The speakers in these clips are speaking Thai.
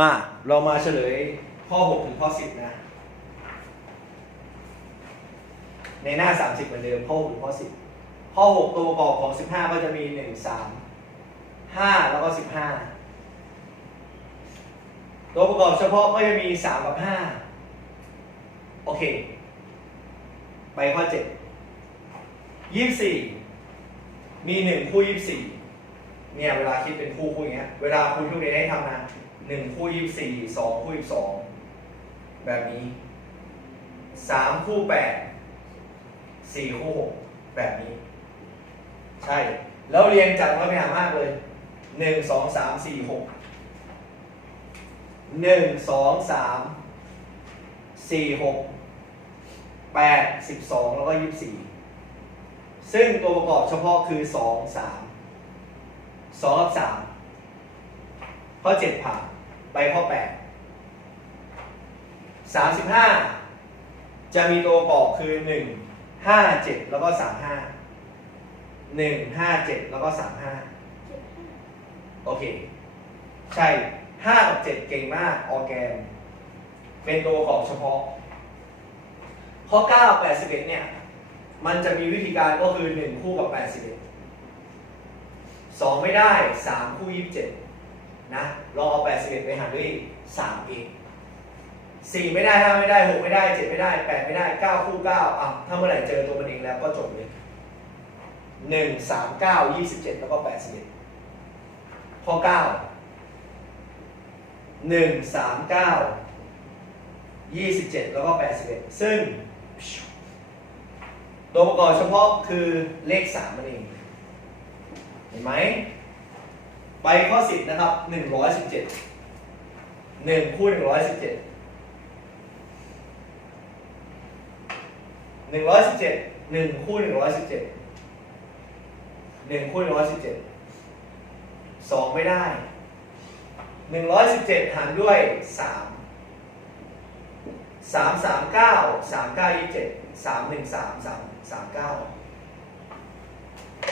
มาเรามาเฉลยข้อ 6 ถึงข้อ 10 นะ ในหน้า 30 เหมือนเดิมข้อ 6 ถึงข้อ 10 ข้อ 6 ตัวประกอบของ 15 ก็จะมี 1 3 5 แล้วก็ 15 ตัวประกอบเฉพาะก็จะมี 3 กับ 5 โอเค ไปข้อ 7 24 มี 1 คู่ 24 เนี่ย เวลาคิดเป็นคู่คู่อย่างเงี้ย เวลาคุณทุกเรียนให้ทำนะ หนึ่งคู่ยี่สี่สองคู่ยี่สองแบบนี้สามคู่แปดสี่คู่หกแบบนี้ ใช่ แล้วเรียงจากน้อยไปหามากเลยหนึ่งสองสามสี่หกหนึ่งสองสามสี่หกแปดสิบสองแล้วก็ยี่สี่ซึ่งตัวประกอบเฉพาะคือสองสามสองกับสามข้อเจ็ดผ่าน ไปข้อแปดสามสิบห้าจะมีตัวประกอบคือหนึ่งห้าเจ็ดแล้วก็สามห้าหนึ่งห้าเจ็ดแล้วก็สามห้าโอเค ใช่ห้ากับเจ็ดเก่งมากออร์แกน เป็นตัวประกอบเฉพาะ ข้อเก้าแปดสิบเอ็ดเนี่ย มันจะมีวิธีการก็คือหนึ่งคู่กับแปดสิบเอ็ดสองไม่ได้สามคู่ยี่สิบเจ็ด นะลองเอาแปดสิบเอ็ดไปหารด้วยสามเองสี่ไม่ได้ห้าไม่ได้หกไม่ได้เจ็ดไม่ได้แปดไม่ได้เก้าคู่เก้าอะถ้าเมื่อไหร่เจอตัวมันเองแล้วก็จบเลยหนึ่งสามเก้ายี่สิบเจ็ดแล้วก็แปดสิบเอ็ดข้อเก้าหนึ่งสามเก้ายี่สิบเจ็ดแล้วก็แปดสิบเอ็ดซึ่ง ตัวประกอบเฉพาะคือเลขสามมันเอง เห็นไหม ไปข้อสิบนะครับหนึ่งร้อยสิบเจ็ดหนึ่งคูณหนึ่งร้อยสิบเจ็ดหนึ่งร้อยสิบเจ็ดหนึ่งคูณหนึ่งร้อยสิบเจ็ดหนึ่งคูณหนึ่งร้อยสิบเจ็ดสองไม่ได้หนึ่งร้อยสิบเจ็ดหารด้วยสามสามสามเก้าสามเก้ายี่สิบเจ็ดสามหนึ่งสามสามสามเก้า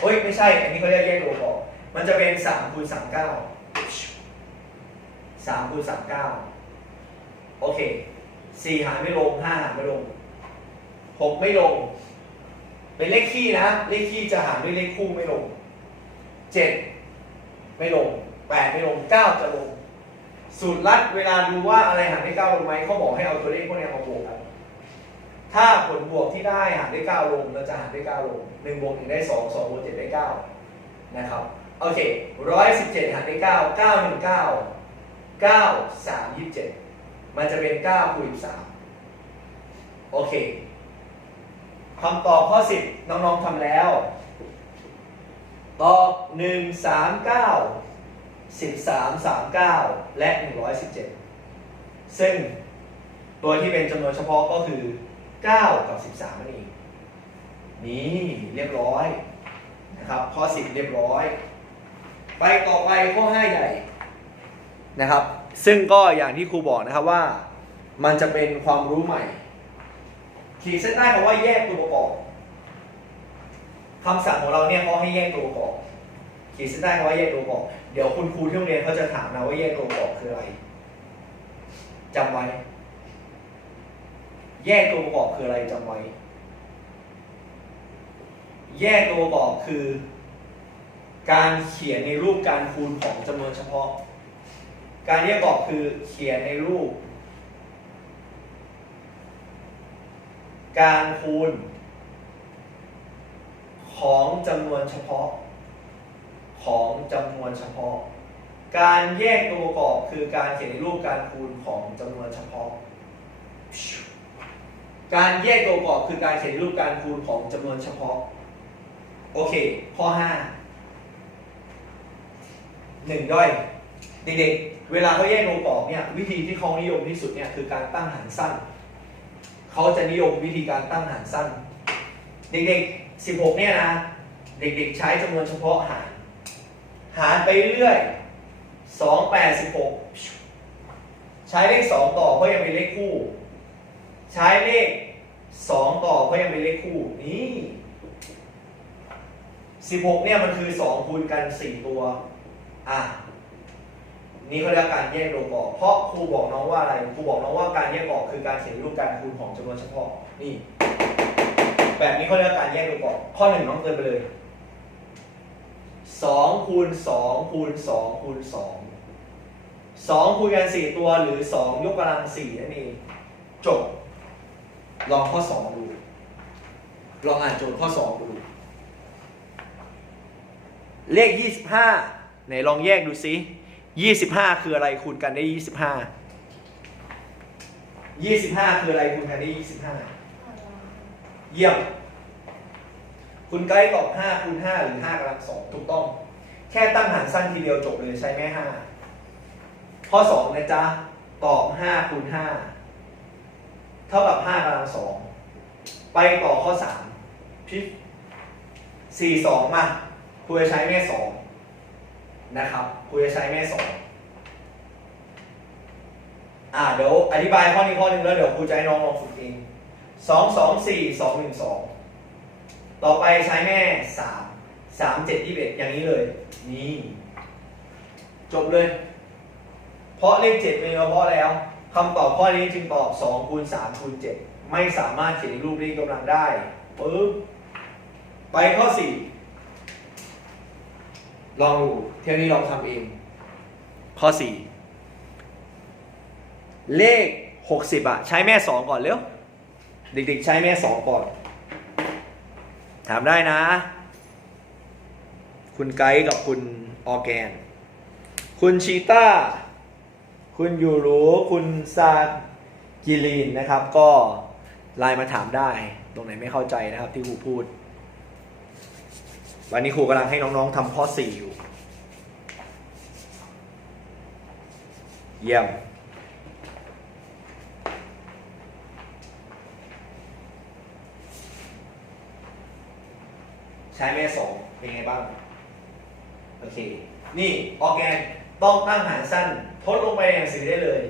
เฮ้ย ไม่ใช่ อันนี้เขาเรียกแยกตัวประกอบ มันจะเป็นสามคูณสามเก้าสามคูณสามเก้าโอเคสี่หารไม่ลงห้าหารไม่ลงหกไม่ลง เป็นเลขคี่นะ เลขคี่จะหารด้วยเลขคู่ไม่ลงเจ็ดไม่ลงแปดไม่ลงเก้าจะลง สูตรลัดเวลาดูว่าอะไรหารด้วยเก้าลงไหมเขาบอกให้เอาตัวเลขพวกนี้มาบวกกันถ้าผลบวกที่ได้หารด้วย9ลงเราจะหารด้วย9ลง1บวก1ได้2 2บวก7ได้9นะครับ โอเค117หารด้วย9 9 1 9 9 3 27มันจะเป็น9คูณ13โอเคคำตอบข้อ10น้องๆทำแล้ว ตอบ1 3 9 13 39และ117ซึ่งตัวที่เป็นจำนวนเฉพาะก็คือ9กับ13นั่นเองนี่เรียบร้อยนะครับข้อ10เรียบร้อย ไปต่อไปข้อ5ใหญ่นะครับ ซึ่งก็อย่างที่ครูบอกนะครับว่า มันจะเป็นความรู้ใหม่ ขีดเส้นใต้คำว่าแยกตัวประกอบคำสั่งของเราเนี่ยเขาให้แยกตัวประกอบขีดเส้นใต้คำว่าแยกตัวประกอบเดี๋ยวคุณครูที่โรงเรียนเขาจะถามนะว่าแยกตัวประกอบคืออะไรจำไว้ แยกตัวประกอบคืออะไรจำไว้ แยกตัวประกอบคือ การเขียนในรูปการคูณของจำนวนเฉพาะ การแยกประกอบคือเขียนในรูป การคูณ ของจำนวนเฉพาะ ของจำนวนเฉพาะ การแยกตัวประกอบคือการเขียนในรูปการคูณของจำนวนเฉพาะ การแยกตัวประกอบคือการเขียนรูปการคูณของจำนวนเฉพาะ โอเค ข้อ 5 หนึ่งย่อยเด็กๆ เวลาเขาแยกตัวประกอบเนี่ยวิธีที่เขานิยมที่สุดเนี่ยคือการตั้งหารสั้น เขาจะนิยมวิธีการตั้งหารสั้น เด็กๆ 16 เนี่ยนะ เด็กๆ ใช้จำนวนเฉพาะหาร หารไปเรื่อย2 8 16 ใช้เลข 2 ต่อเพราะยังเป็นเลขคู่ ใช้เลข 2 ต่อเพราะยังเป็นเลขคู่นี่ 16 เนี่ยมันคือ 2 คูณกัน 4 ตัว อะนี่เขาเรียกการแยกตัวกรอก เพราะครูบอกน้องว่าอะไร ครูบอกน้องว่าการแยกกรอกคือการเขียนรูปการคูณของจำนวนเฉพาะ นี่ แบบนี้เขาเรียกการแยกตัวกรอก ข้อหนึ่งน้องเติมไปเลยสองคูณสองคูณสองคูณสองสองคูณกันสี่ตัวหรือสองยกกำลังสี่นั่นเองจบ ลองข้อสองดู ลองอ่านโจทย์ข้อสองดู เลขยี่สิบห้า ไหนลองแยกดูซิยี่สิบห้าคืออะไรคูณกันได้ยี่สิบห้ายี่สิบห้าคืออะไรคูณกันได้ยี่สิบห้าเยี่ยม คุณไกด์ตอบห้าคูณห้าหรือห้ากำลังสองถูกต้อง แค่ตั้งหารสั้นทีเดียวจบเลยใช้แม่ห้าข้อสองนะจ๊ะ ตอบห้าคูณห้าเท่ากับห้ากำลังสองไปต่อข้อสามพิสี่สองมาครูจะใช้แม่สอง นะครับครูจะใช้แม่สองอ่าเดี๋ยวอธิบายข้อนี้ข้อหนึงแล้วเดี๋ยวครูจะให้น้องลองฝึกเองสองสองสี่สองหนึ่งสองต่อไปใช้แม่สามสามเจ็ดยี่สิบเอ็ดอย่างนี้เลย นี่ จบเลย เพราะเลขเจ็ดเป็นเพราะแล้วคำตอบข้อนี้จึงตอบ2คูณ3คูณ7ไม่สามารถเขียนรูปเลขกำลังได้ปึ๊บไปข้อ4 ลองดูเที่ยวนี้ลองทำเอง ข้อ4เลข60อะใช้แม่2ก่อนเร็ว เด็กๆ ใช้แม่2ก่อน ถามได้นะ คุณไกด์กับคุณออร์แกน คุณชีต้า คุณยูรู้คุณซากิลีนนะครับ ก็ไลน์มาถามได้ ตรงไหนไม่เข้าใจนะครับที่ครูพูด วันนี้ครูกำลังให้น้องๆทำข้อ4อยู่ เยี่ยม ใช้แม่สองเป็นไงบ้าง โอเค นี่ออร์แกนต้องตั้งหารสั้น ทดลงไปในหนังสือได้เลย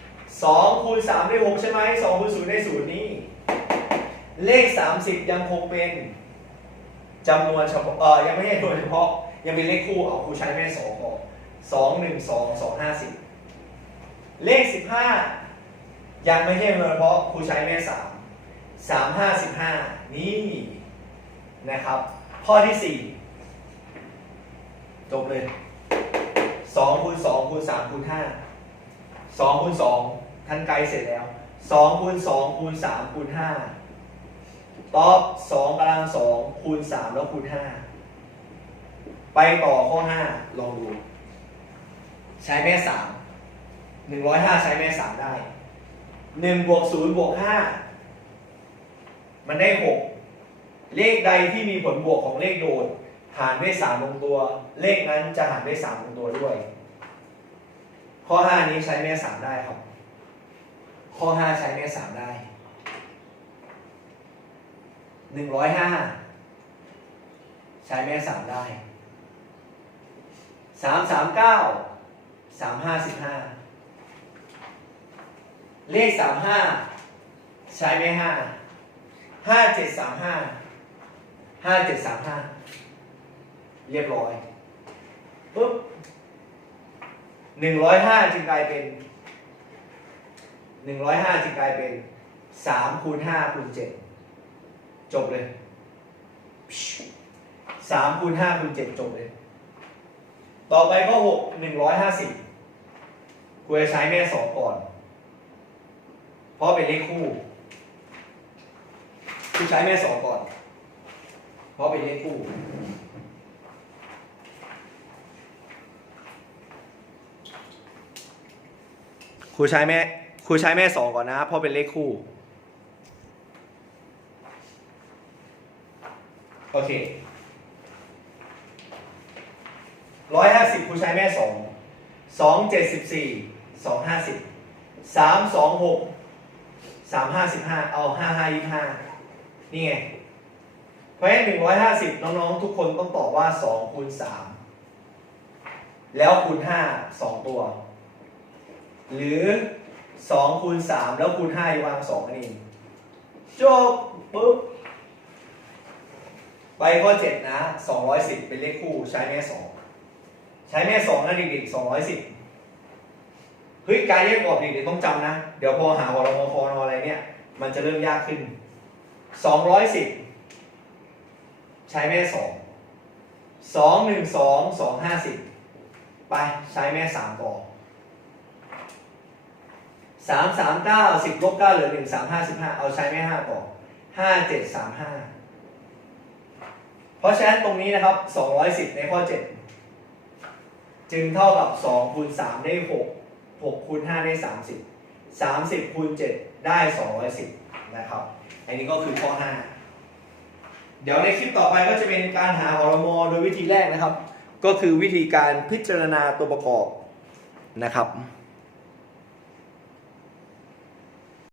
2คูณ3ได้6ใช่ไหม2คูณ0ได้0นี่ เลข30ยังคงเป็น จำนวนเฉพาะเออยังไม่ใช่โดยเฉพาะ ยังเป็นเลขคู่เอาครูใช้แม่2ก่อน2 1 2 2 5 0เลข15ยังไม่ใช่โดยเฉพาะครูใช้แม่3 3 5 15นี่นะครับ ข้อที่4จบเลยสองคูณสองคูณสามคูณห้าสองคูณสองทันไกลเสร็จแล้วสองคูณสองคูณสามคูณห้า ตอบสองกำลังสองคูณสามแล้วคูณห้าไปต่อข้อห้าลองดู ใช้แม่สามหนึ่งร้อยห้าใช้แม่สามได้หนึ่งบวกศูนย์บวกห้ามันได้หกเลขใดที่มีผลบวกของเลขโดด หารด้วยสามลงตัว เลขนั้นจะหารด้วยสามลงตัวด้วย ข้อห้านี้ใช้แม่สามได้ครับ ข้อห้าใช้แม่สามได้ หนึ่งร้อยห้าใช้แม่สามได้สามสามเก้าสามห้าสิบห้าเลขสามห้าใช้แม่ห้าห้าเจ็ดสามห้าห้าเจ็ดสามห้าเรียบร้อยปุ๊บหนึ่งร้อยห้าจึงกลายเป็นหนึ่งร้อยห้าจึงกลายเป็นสามคูณห้าคูณเจ็ด จบเลยสามคูณห้าคูณเจ็ดจบเลย ต่อไปข้อหกหนึ่งร้อยห้าสิบกูจะใช้แม่สองก่อน เพราะเป็นเลขคู่กูใช้แม่สองก่อน เพราะเป็นเลขคู่ครูใช้แม่ครูใช้แม่สองก่อนนะเพราะเป็นเลขคู่ โอเคร้อยห้าสิบครูใช้แม่สองสองเจ็ดสิบสี่สองห้าสิบสามสองหกสามห้าสิบห้าเอาห้าห้ายี่ห้านี่ไง เพราะฉะนั้นหนึ่งร้อยห้าสิบน้องๆ ทุกคนต้องตอบว่าสองคูณสามแล้วคูณห้าสองตัว หรือ2คูณ3แล้วคูณ5อยู่วาง2นั่นเองจบปุ๊บ ไปข้อ7นะ210เป็นเลขคู่ใช้แม่2ใช้แม่สองนะเด็กๆสองร้อยสิบเฮ้ยการแยกออกเด็กๆต้องจำนะ เดี๋ยวพอหาหอรมคอนอะไรเนี่ย มันจะเริ่มยากขึ้นสองร้อยสิบใช้แม่สองสองหนึ่งสองสองห้าสิบไปใช้แม่สามต่อสามสามเก้าสิบลบเก้าเหลือหนึ่งสามห้าสิบห้าเอาใช้แม่ห้าต่อห้าเจ็ดสามห้า เพราะฉะนั้นตรงนี้นะครับ 210 ในข้อ 7 จึงเท่ากับ 2 คูณ 3 ได้ 6 6 คูณ 5 ได้ 30 30 คูณ 7 ได้ 210 นะครับ อันนี้ก็คือข้อ 5 เดี๋ยวในคลิปต่อไปก็จะเป็นการหาหอรมอโดยวิธีแรกนะครับ ก็คือวิธีการพิจารณาตัวประกอบนะครับ